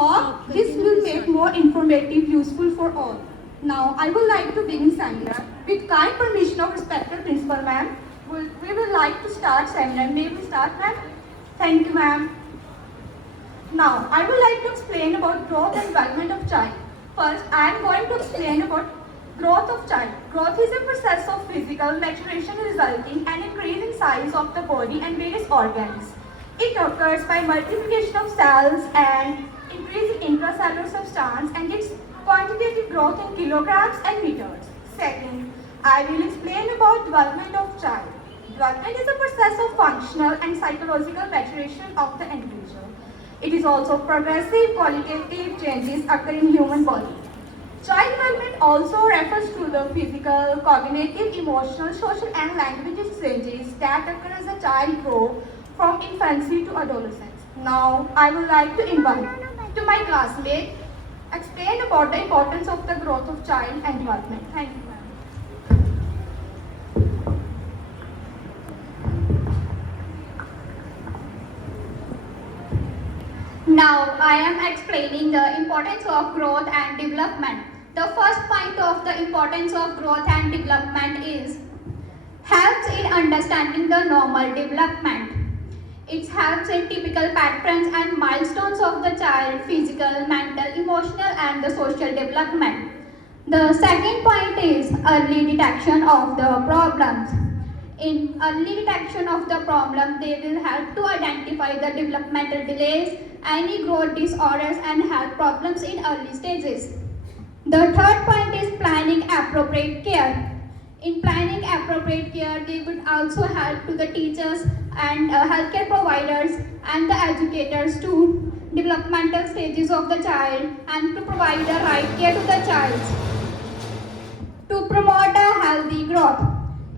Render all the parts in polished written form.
hope this will make more informative, useful for all. Now, I would like to begin seminar. With kind permission of respected principal ma'am, we would like to start seminar. May we start, ma'am? Thank you, ma'am. Now, I would like to explain about growth and development of child. First, I am going to explain about growth of child. Growth is a process of physical maturation resulting in increase in size of the body and various organs. It occurs by multiplication of cells and increase in intracellular substance and its quantitative growth in kilograms and meters. Second, I will explain about development of child. Development is a process of functional and psychological maturation of the individual. It is also progressive qualitative changes occur in human body. Child development also refers to the physical, cognitive, emotional, social and language changes that occur as a child grows from infancy to adolescence. Now, I would like to invite to my classmate explain about the importance of the growth of child and development. Thank you, ma'am. Now I am explaining the importance of growth and development. The first point of the importance of growth and development is helps in understanding the normal development. It helps in typical patterns and milestones of the child, physical, mental, emotional and the social development. The second point is early detection of the problems. In early detection of the problem, they will help to identify the developmental delays, any growth disorders and health problems in early stages. The third point is planning appropriate care. In planning appropriate care, they would also help to the teachers and healthcare providers and the educators to developmental stages of the child and to provide the right care to the child. To promote a healthy growth,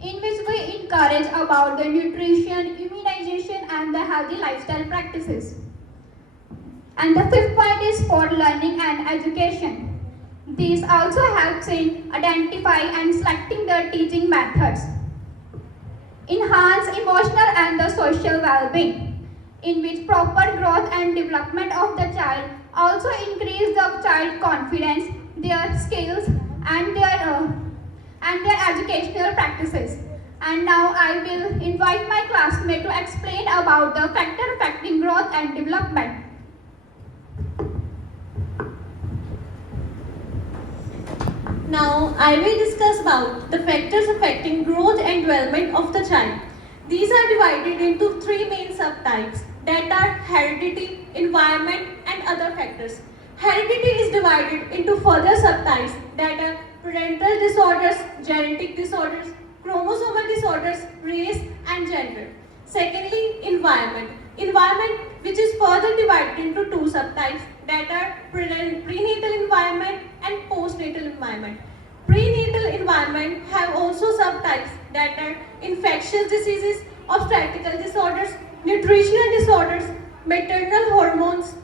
in which we encourage about the nutrition, immunization and the healthy lifestyle practices. And the fifth point is sport learning and education. This also helps in identify and selecting the teaching methods. Enhance emotional and the social well-being, in which proper growth and development of the child also increase the child confidence, their skills and their educational practices. And now I will invite my classmate to explain about the factor affecting growth and development. Now, I will discuss about the factors affecting growth and development of the child. These are divided into three main subtypes that are heredity, environment and other factors. Heredity is divided into further subtypes that are parental disorders, genetic disorders, chromosomal disorders, race and gender. Secondly, environment. Environment, which is further divided into two subtypes that are prenatal environment and postnatal environment. Prenatal environment have also subtypes that are infectious diseases, obstetrical disorders, nutritional disorders, maternal hormones,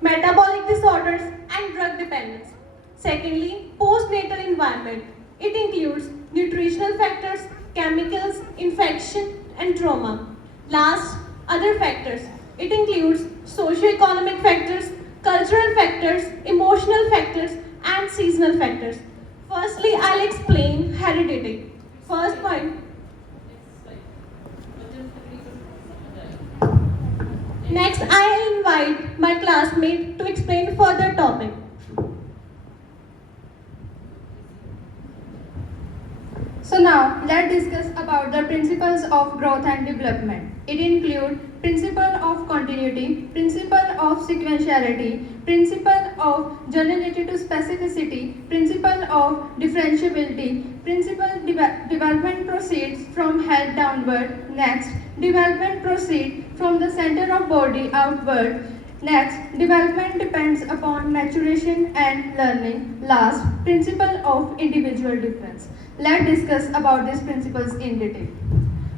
metabolic disorders and drug dependence. Secondly, postnatal environment. It includes nutritional factors, chemicals, infection and trauma. Last, other factors. It includes socio-economic factors, cultural factors, emotional factors and seasonal factors. Firstly, I'll explain heredity. First point. Next, I invite my classmate to explain further topic. So now, let's discuss about the principles of growth and development. It includes principle of continuity, principle of sequentiality, principle of generality to specificity, principle of differentiability, development proceeds from head downward. Next, development proceeds from the center of body outward. Next, development depends upon maturation and learning. Last, principle of individual difference. Let's discuss about these principles in detail.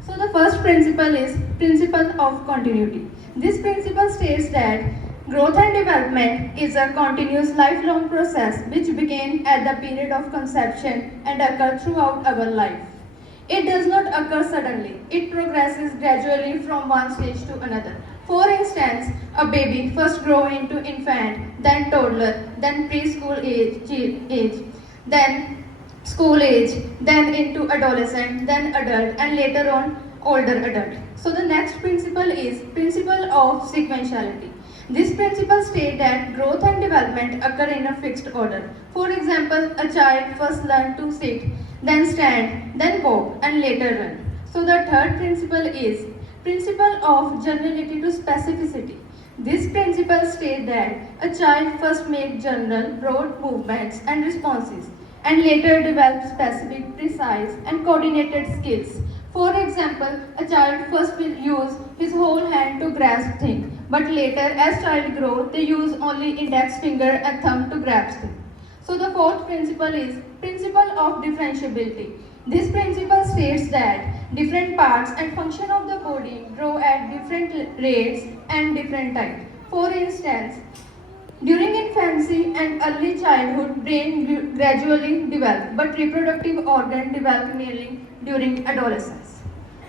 So the first principle is principle of continuity. This principle states that growth and development is a continuous lifelong process which begins at the period of conception and occurs throughout our life. It does not occur suddenly. It progresses gradually from one stage to another. For instance, a baby first grows into infant, then toddler, then preschool age, then school age, then into adolescent, then adult, and later on older adult. So the next principle is principle of sequentiality. This principle states that growth and development occur in a fixed order. For example, a child first learns to sit, then stand, then walk, and later run. So the third principle is principle of generality to specificity. This principle states that a child first makes general, broad movements and responses, and later develops specific, precise, and coordinated skills. For example, a child first will use his whole hand to grasp things, but later, as child grow, they use only index finger and thumb to grasp things. So the fourth principle is principle of differentiability. This principle states that different parts and function of the body grow at different rates and different times. For instance, during infancy and early childhood, brain gradually develops, but reproductive organ develop mainly during adolescence.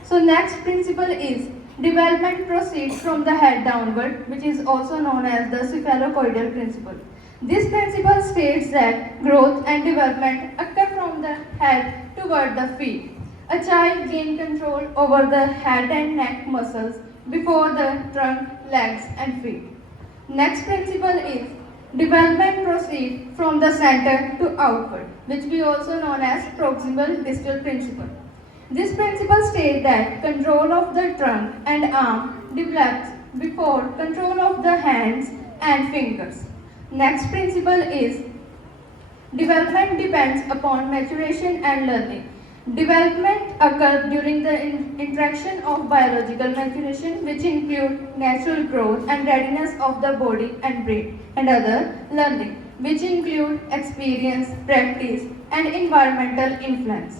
So next principle is development proceeds from the head downward, which is also known as the cephalopoidal principle. This principle states that growth and development occur from the head toward the feet. A child gains control over the head and neck muscles before the trunk, legs, and feet. Next principle is development proceeds from the center to outward, which we also known as proximal distal principle. This principle states that control of the trunk and arm develops before control of the hands and fingers. Next principle is development depends upon maturation and learning. Development occurs during the interaction of biological maturation, which include natural growth and readiness of the body and brain, and other learning, which include experience, practice, and environmental influence.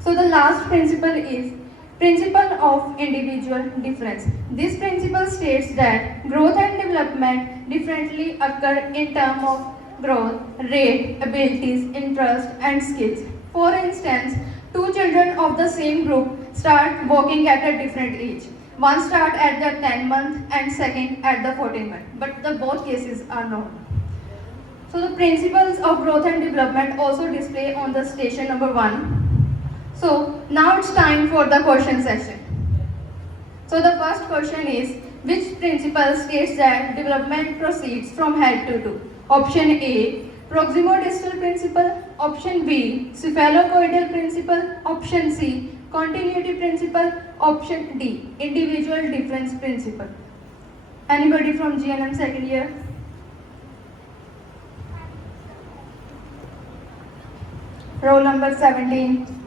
So the last principle is principle of individual difference. This principle states that growth and development differently occur in terms of growth, rate, abilities, interest, and skills. For instance, two children of the same group start walking at a different age. One starts at the 10 month and second at the 14 month, but the both cases are known. So the principles of growth and development also display on the station number 1. So now it's time for the question section. So the first question is, which principle states that development proceeds from head to toe? Option A, proximodistal principle. Option B, cephalopoidal principle. Option C, continuity principle. Option D, individual difference principle. Anybody from GNM second year? Roll number 17.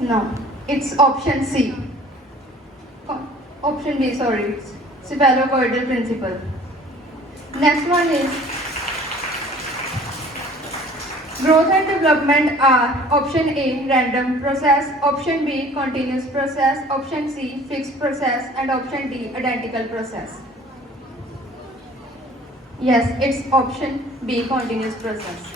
No, it's option C. Option B, sorry. Cephalopoidal principle. Next one is growth and development are option A, random process, option B, continuous process, option C, fixed process, and option D, identical process. Yes, it's option B, continuous process.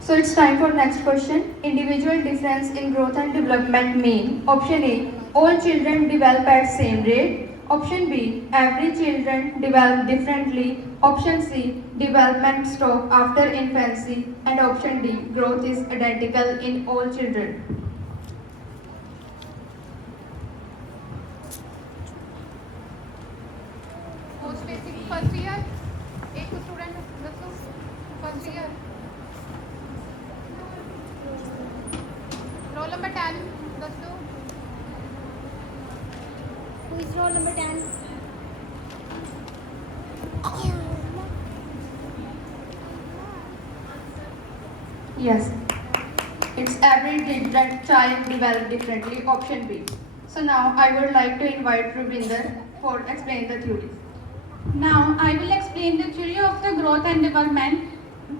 So it's time for next question. Individual difference in growth and development mean option A, all children develop at same rate. Option B, every children develop differently. Option C, development stop after infancy. And option D, growth is identical in all children. Post basic first year. एक student बच्चों first year. Roll number 10 दोस्तों. Who is roll number 10? Yes, it's every different child develop differently. Option B. So now I would like to invite Rubinder for explain the theory. Now I will explain the theory of the growth and development.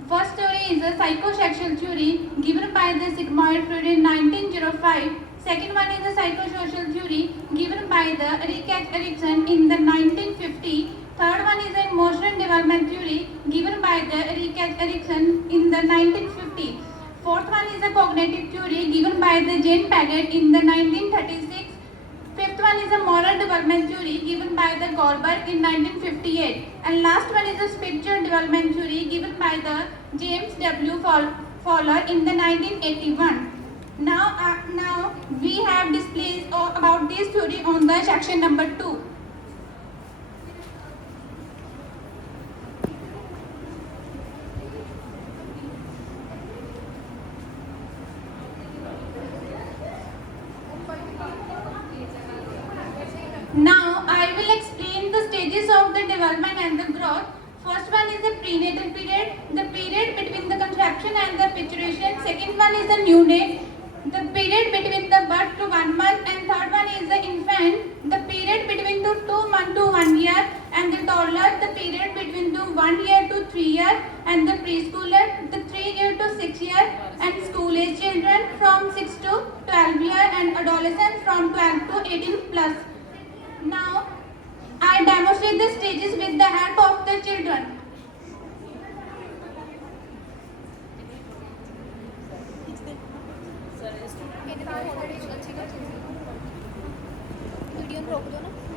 First theory is a psychosexual theory given by the Sigmund Freud in 1905. Second one is a psychosocial theory given by the Erik Erikson in the 1950. Third one is a H. Erickson in the 1950. Fourth one is a cognitive theory given by the Jane Piaget in the 1936. Fifth one is a moral development theory given by the Goldberg in 1958. And last one is a spiritual development theory given by the James W. Fowler in the 1981. Now we have displays about this theory on the section number 2. Now I will explain the stages of the development and the growth. First one is the prenatal period, the period between the conception and the pituition. Second one is the neonate, the period between the birth to 1 month, and third one is the infant, the period between the 2 months to 1 year, and the toddler, the period between the 1 year to 3 years, and the preschooler, the 3 year to 6 year, and school age children from 6 to 12 year, and adolescents from 12 to 18 plus. Now, I demonstrate the stages with the help of the children. Video रोक दो ना